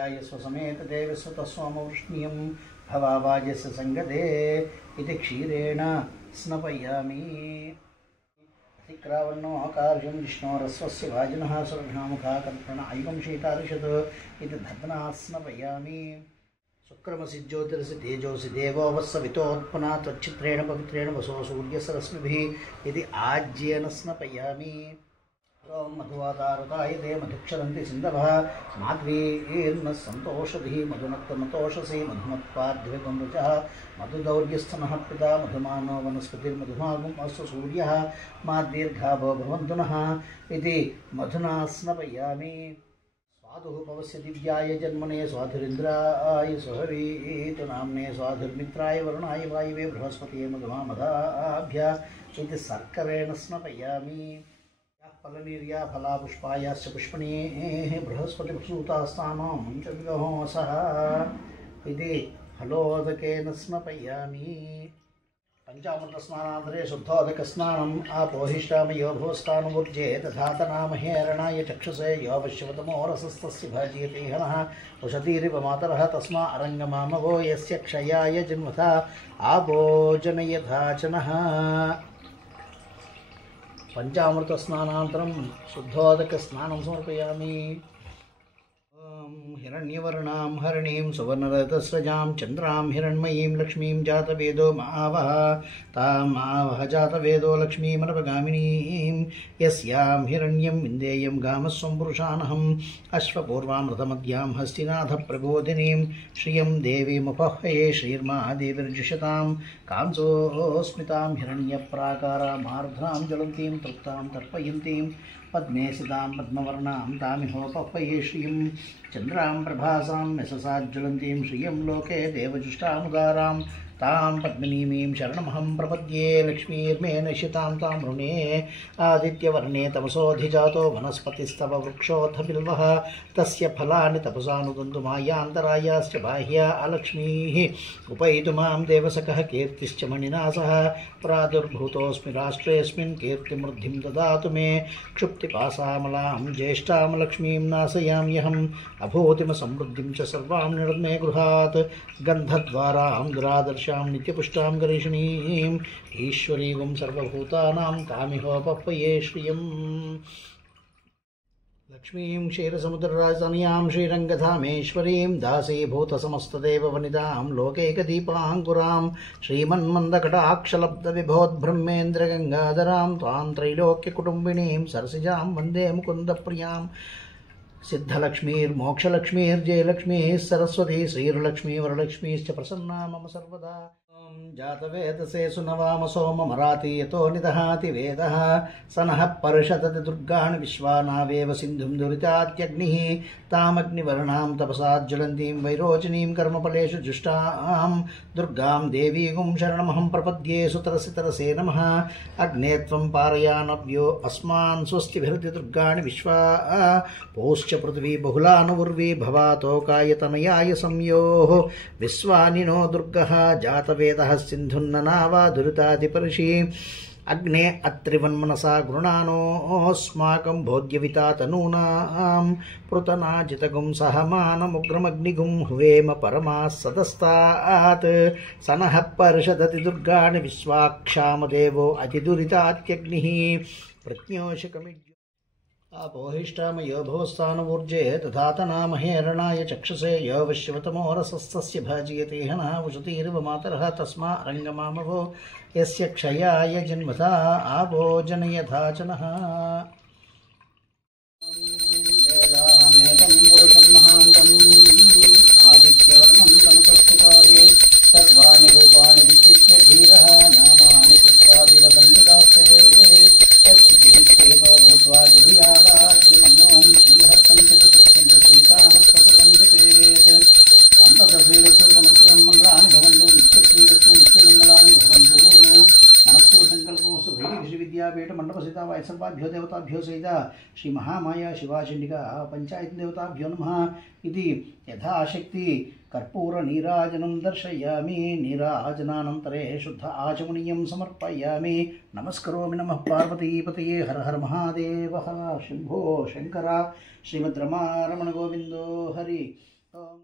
सूर्याय स्वसमेत देवस्वतस्वामवृष्णीयं भवावाजस्य संगते इति क्षीरेण स्नपयामि। अतिक्रावन्नो कार्यं विष्णोरस्वस्य वाजिनः सुरघ्नामुखा कल्पण ऐवं शीतारिषत् इति धद्ना स्नपयामि। शुक्रमसि ज्योतिरसि तेजोसि देवो वत्सवितोत्पन्ना त्वच्चित्रेण पवित्रेण वसो सूर्यसरश्मिभिः इति आज्येन स्नपयामि। ओम मधुवातारताय दे मधुक्षरन्ति सिन्धवः माध्वीर्नः सन्तोषधिः मधुनक्तमतोषसि मधुमत्पाद्भिगुंरुचः मधुदौर्यस्थनः पिता मधुमानो वनस्पतिर्मधुमागुम् अस्य सूर्यः माद्दीर्घाभो भवन्तु नः इति मधुना स्नपयामि। स्वादुः पवस्य दिव्याय जन्मने स्वाधुरिन्द्राय सुहवीतु नाम्ने स्वाधुर्मित्राय वरुणाय वायवे बृहस्पतिये मधुमामदाभ्य इति सर्करेण स्नपयामि। फलनीर्या फला पुष्पायाश्च पुष्पणीः बृहस्पतिप्रसूतास्तामां च विगहोसः इति फलोदकेन स्नपयामि। पंचामृतस्नानान्तरे शुद्धोदकस्नानम् आपोहिष्टामयो भोस्तानुवुर्जे दधातनामहे अरणाय चक्षुषे यो वश्यवतमो रसस्तस्य भाजीयते हनः उषतीरिव मातरः तस्मा अरङ्गमामवो यस्य क्षयाय जन्मथा आभोजनयथाचनः। पंचामृत स्नानानन्तरं शुद्धोदकस्नानं समर्पयामि। हिरण्यवर्णां हरिणीं सुवर्णरथस्रजां चन्द्रां हिरण्मयीं लक्ष्मीं जातवेदो मावः ताम् आवह जातवेदो लक्ष्मीमनपगामिनीं यस्यां हिरण्यं विन्देयं गामस्वं पुरुषानहम् अश्वपूर्वां रथमद्यां हस्तिनाथप्रबोधिनीं श्रियं देवीमुपह्वये श्रीर्मादेवीर्जुषतां कांसोस्मितां हिरण्यप्राकारामार्द्रां ज्वलन्तीं तृप्तां तर्पयन्तीं पद्मे सितां पद्मवर्णां तामिहोपह्वये श्रियं चन्द्रां प्रभासां यशसाज्ज्वलन्तीं श्रियं लोके देवजुष्टामुदारां तां पद्मिनीमीं शरणमहं प्रपद्ये। लक्ष्मीर्मे नश्यतां तां वृणे आदित्यवर्णे तपसोऽधिजातो वनस्पतिस्तव वृक्षोऽथ बिल्वः तस्य फलानि तपसानुदन्तु मायान्तरायाश्च बाह्या अलक्ष्मीः उपैतु मां देवसखः कीर्तिश्च मणिना सह प्रादुर्भूतोऽस्मि राष्ट्रेऽस्मिन् कीर्तिमृद्धिं ददातु मे क्षुप्तिपासामलां ज्येष्ठां लक्ष्मीं नाशयाम्यहम् अभूतिमसमृद्धिं च सर्वां निर्मे गृहात् गन्धद्वारां दुरादर्शां नित्यपुष्टां गरीषणीं ईश्वरीं सर्वभूतानां तामिहोपह्वये श्रियम्। लक्ष्मीं क्षीरसमुद्रराजधान्यां श्रीरङ्गधामेश्वरीं दासीभूतसमस्तदेववनितां लोकैकदीपाङ्कुरां श्रीमन्मन्दकटाक्षलब्धविभोद्ब्रह्मेन्द्रगङ्गाधरां त्वां त्रैलोक्यकुटुम्बिनीं सरसिजां वन्दे मुकुन्दप्रियां। सिद्धलक्ष्मीर्मोक्षलक्ष्मीर्जयलक्ष्मीः सरस्वती श्रीर्लक्ष्मी वरलक्ष्मीश्च प्रसन्ना मम सर्वदा। जातवेदसे सुनवाम सोममराति यतो निदहाति वेदः स नः पर्षदति दुर्गाणि विश्वानावेव सिन्धुं दुरितात्यग्निः तामग्निवर्णां तपसा ज्वलन्तीं वैरोचनीं कर्मफलेषु जुष्टां दुर्गां देवीगुं शरणमहं प्रपद्ये। सुतरसितरसे नमः अग्ने त्वं पारयानव्यो अस्मान् स्वस्तिभिर्ति दुर्गाणि विश्वा पौश्च पृथिवी बहुलानुर्वी भवातोकायतनयाय संयोः विश्वानिनो दुर्गः जातवेदः सिन्धुन्ननावा दुरितादिपर्षि अग्ने अत्रिवन्मनसा गृणानोऽस्माकं भोज्यविता तनूनां पृतनाजितगुं सहमानमुग्रमग्निगुं हुवेम परमाः सदस्तात् स नः पर्षदति दुर्गाणि विश्वाक्षामदेवो अतिदुरितात्यग्निः प्रज्ञोषकमिज्ञ आपोहिष्टामयो भवस्तानुवूर्जे दधातनामहे अरणाय चक्षुषे यो वश्यवतमो रसस्तस्य भाजीयते हनः उषतीरिव मातरः तस्मा अरङ्गमामवो यस्य क्षयाय जन्मथा आभोजनयथाचनः। वेदाहमेतं पुरुषं महान्तम् आदित्यवर्णं तमसस्तुपारे सर्वाणि रूपाणि विचित्य धीरः नामानि कृत्वा विवदन्ति दास्ते तस्विधित्तेनो भूत्वा गृह्यादाद्यमन्यों श्रीहस्तञ्च श्रीकामस्तुतं जपेत् सन्ततश्रीरसुमसुरं मङ्गलानि भवन्तु नित्यश्रीरसु नित्यमङ्गलानि भवन्तु। मनस्तु संकल्पोऽस्तु भैरवी मंडपसिता वायसर्वाभ्यो देवताभ्यो सहिता श्री महामाया शिवाचंडिका पंचायत देवताभ्यो नमः इति यथाशक्ति कर्पूर नीराजनं दर्शयामि। नीराजनानन्तरे शुद्ध आचमनीयं समर्पयामि। नमस्करोमि नमः पार्वतीपतये हर हर महादेव हर शंभो शंकर श्रीमद्रमारमण गोविंदो हरि। ఓం